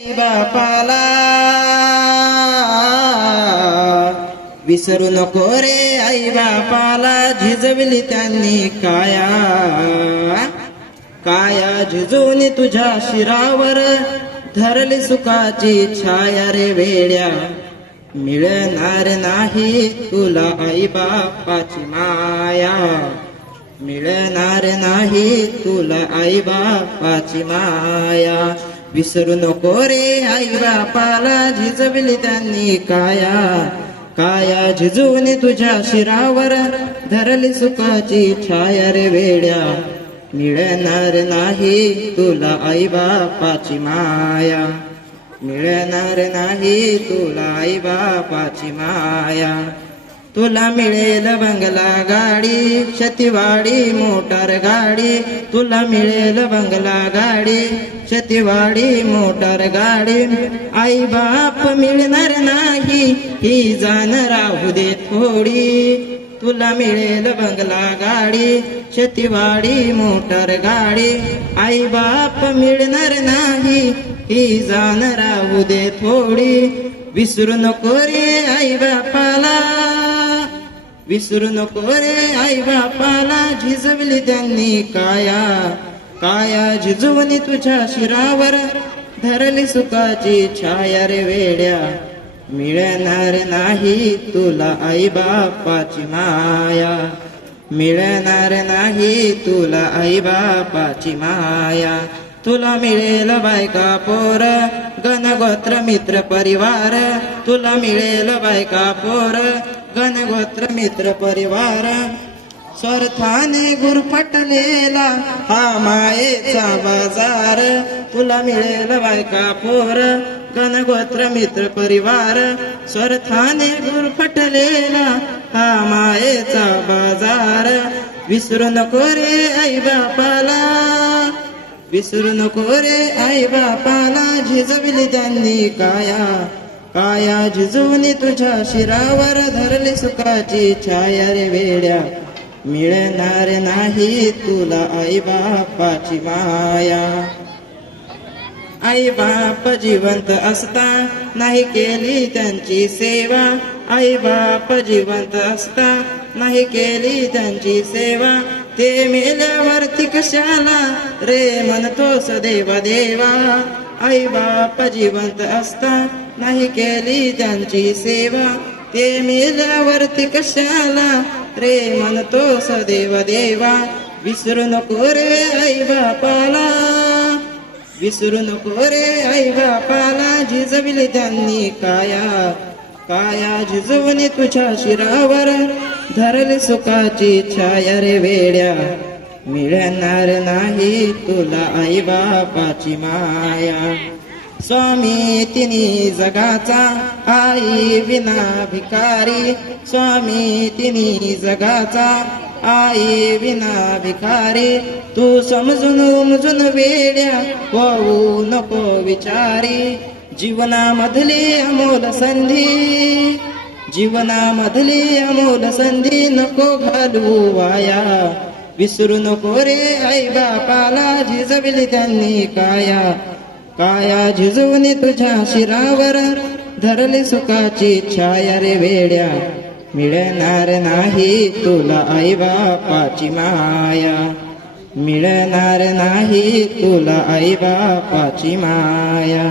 आई बापाला विसरू नको रे, आई बापाला झिजविली त्यांनी काया, काया झिजवून तुझ्या शिरावर धरली सुखाची छाया रे वेड्या. मिळणार नाही तुला आई बापाची माया, मिळणार नाही तुला आई बापाची माया. विसरू नको रे, आई बापाला झिजविली त्यांनी काया, काया झिजवून तुझ्या शिरावर धरली सुखाची छाया रे वेड्या. मिळणार नाही तुला आई बापाची माया, मिळणार नाही तुला आई बापाची माया. तुला मिळेल बंगला गाडी, शेतीवाडी मोटार गाडी, तुला मिळेल बंगला गाडी, शेतीवाडी मोटार गाडी. आई बाप मिळणार नाही ही जाण राहू दे थोडी. तुला मिळेल बंगला गाडी, शेतीवाडी मोटार गाडी, आई बाप मिळणार नाही ही जाण राहू दे थोडी. विसरू नको रे आई बापाला, विसरू नको रे आई बापाला झिजविली त्यांनी काया, काया झिजवून तुझ्या शिरावर धरली सुखाची छाया रे वेड्या. मिळणार नाही तुला आई बापाची माया, मिळणार नाही तुला आई बापाची माया. तुला मिळेल बायका पोर, गणगोत्र मित्र परिवार, तुला मिळेल बायका पोर, गणगोत्र मित्र परिवार. स्वार्थाने गुरफटलेला हा मायेचा बाजार, तुला मिळेल बायका पोर, गणगोत्र मित्र परिवार. स्वार्थाने गुरफटलेला हा मायेचा बाजार. विसरू नको रे आई बापाला, विसरू नको रे आई बापाला झिजविली त्यांनी काया, काया झिजवून तुझ्या शिरावर धरली सुखाची छाया रे वेड्या. मिळणार नाही तुला आई बापाची माया. आई बाप जिवंत असता नाही केली त्यांची सेवा, आई बाप जिवंत असता नाही केली त्यांची सेवा. ते मेल्यावरती कशाला रे म्हणतोस देवा देवा. आई बाप जिवंत असता नाही केली त्यांची सेवा, ते मेल्यावरती कशाला रे म्हणतोस देवा देवा. विसरू नको रे आई बापाला, विसरू नको रे आई बापाला झिजविली त्यांनी काया, काया झिजवून तुझ्या शिरावर धरली सुखाची छाया रे वेड्या. मिळणार नाही तुला आई बापाची माया. स्वामी तिन्ही जगाचा आई विना भिकारी, स्वामी तिन्ही जगाचा आई विना भिकारी. तू समजून उमजून वेड्या होऊ नको विचारी. जीवनामधली अमोल संधी, जीवनामधली अमोल संधी नको घालवू वाया. विसरू नको रे आई बापाला झिजविली त्यांनी काया, काया झिजवून तुझ्या शिरावर धरली सुखाची छाया रे वेड्या. मिळणार नाही तुला आई बापाची माया, मिळणार नाही तुला आई बापाची माया.